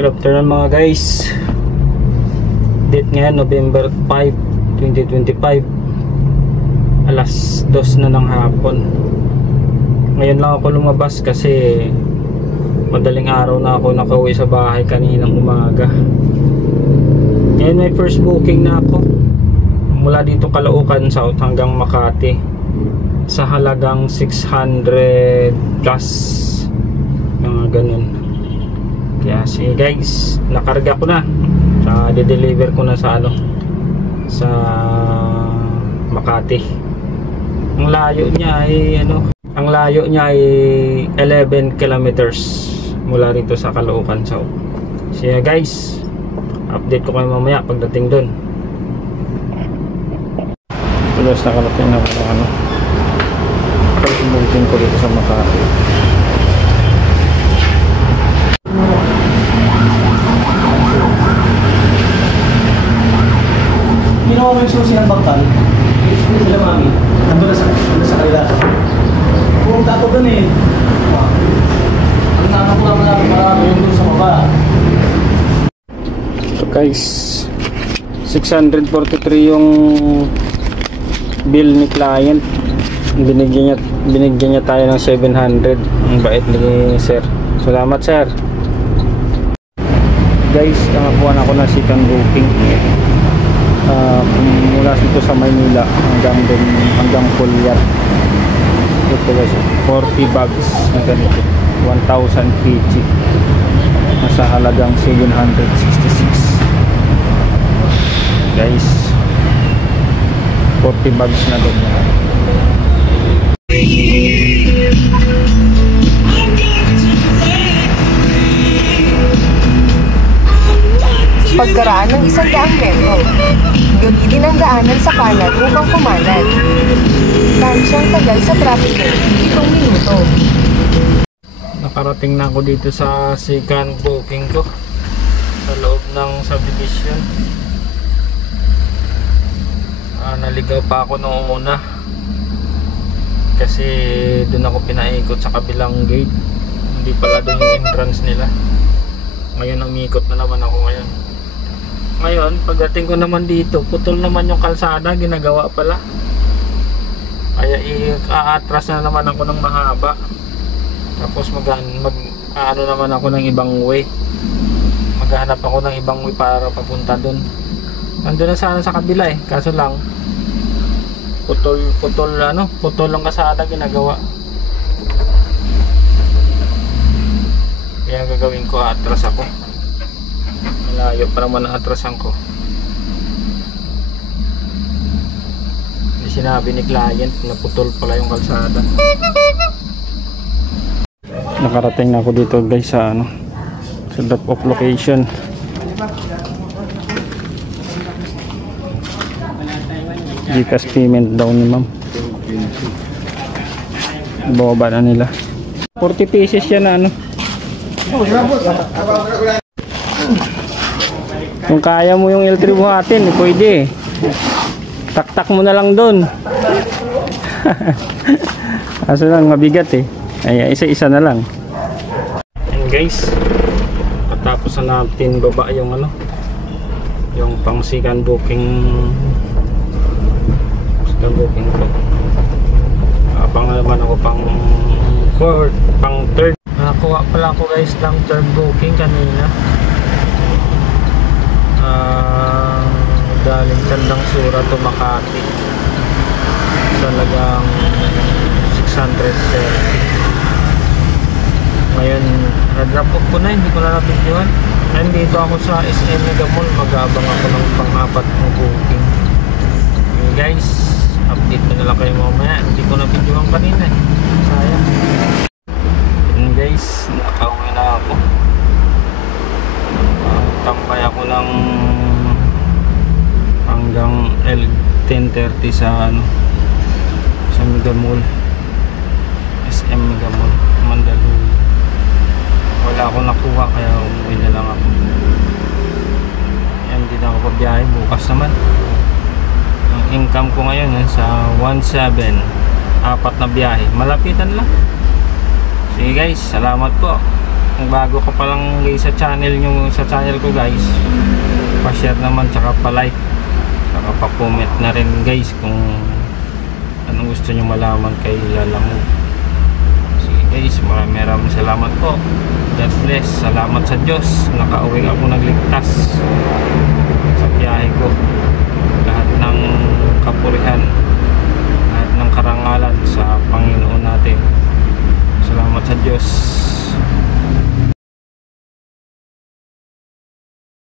Good afternoon mga guys. Date ngayon November 5, 2025. Alas 2 na ng hapon. Ngayon lang ako lumabas kasi madaling araw na ako nakauwi sa bahay kaninang umaga. Ngayon may first booking na ako. Mula dito Caloocan South hanggang Makati sa halagang 600 plus. Mga ganun. Kaya sige guys, nakarga ko na. De-deliver ko na sa sa Makati. Ang layo niya ay ang layo niya ay 11 kilometers mula rito sa Caloocan South. Sige guys, update ko kayo mamaya pagdating doon. Tulos nakarating na ako first booking ko dito sa Makati. Ginawa mo yung susi ng bangkal. Sila mami. Nandun na sa kanila. Pumunta ako dun eh. Ang nakakula mo namin marami yung dun sa baba. So guys, 643 yung bill ni client. Binigyan niya tayo ng 700. Ang bait ni sir. Salamat sir. Guys, nakakuha na ako ng second booking. Mula dito sa Maynila hanggang Pulyat. Ito guys, 40 bags na ganito, 1,000 kg, nasa halagang 766 guys. 40 bags na doon. Pagkaraan ng 100 metro, gamitin ang daanan sa kanan upang kumanan. Kansyang tagal sa trapiko, 7 minuto. Nakarating na ako dito sa second booking ko sa loob ng subdivision. Naligaw pa ako noong una kasi doon ako pinaikot sa kabilang gate. Hindi pala doon yung entrance nila. Ngayon umikot na naman ako ngayon. Ngayon, pagdating ko naman dito, putol naman yung kalsada, ginagawa pala. Kaya i-atras na naman ako ng mahaba. Tapos ano naman ako ng ibang way. Maghanap ako ng ibang way para papunta dun. Nandun na sana sa kabila eh, kaso lang putol ang kalsada ginagawa. Kaya gagawin ko, atras ako. Malayo pa naman ang atrasan ko. Hindi sinabi ni client na putol pala yung kalsada. Nakarating na ako dito guys sa sa drop off location. Gcash payment daw ni ma'am. Bababa na nila. 40 pieces yan na Kung kaya mo yung L3 buhatin, pwede. Tak-tak mo na lang doon. Kaso lang mabigat eh. Ay, isa-isa na lang. And guys, patapos na natin baba yung yung pang second booking ko. Abang naman ako pang third. Nakakuha pala ako guys ng third booking kanina. Galing Tandang Sura to Makati sa halagang 630. Ngayon na-drop off ko na, hindi ko na napidyohan. Nandito ako sa SM Mega Mall, mag-aabang ako ng pang-apat ng booking. Okay guys, update ko na lang kayo mamaya. Hindi ko napidyohan kanina eh, sayang. And guys, nakauwi na ako. Tambay ako ng hanggang L10:30 sa sa Mega Mall, SM Mega Mall, Mandaluyong. Wala akong nakuha kaya umuwi na lang ako. Hindi na ako pabiyahe bukas naman. Ang income ko ngayon sa 1,700, 4 na biyahe, malapitan lang. Sige guys, salamat po. kung bago ka pa lang guys sa channel ko guys, pa-share naman tsaka pa-like, tsaka pa-comment na rin guys kung anong gusto nyo malaman kay Lalamove. Sige guys, maraming salamat po. God bless. Salamat sa Diyos, nakauwi ako nagligtas sa biyahe ko. Lahat ng kapurihan, lahat ng karangalan sa Panginoon natin. Salamat sa Diyos.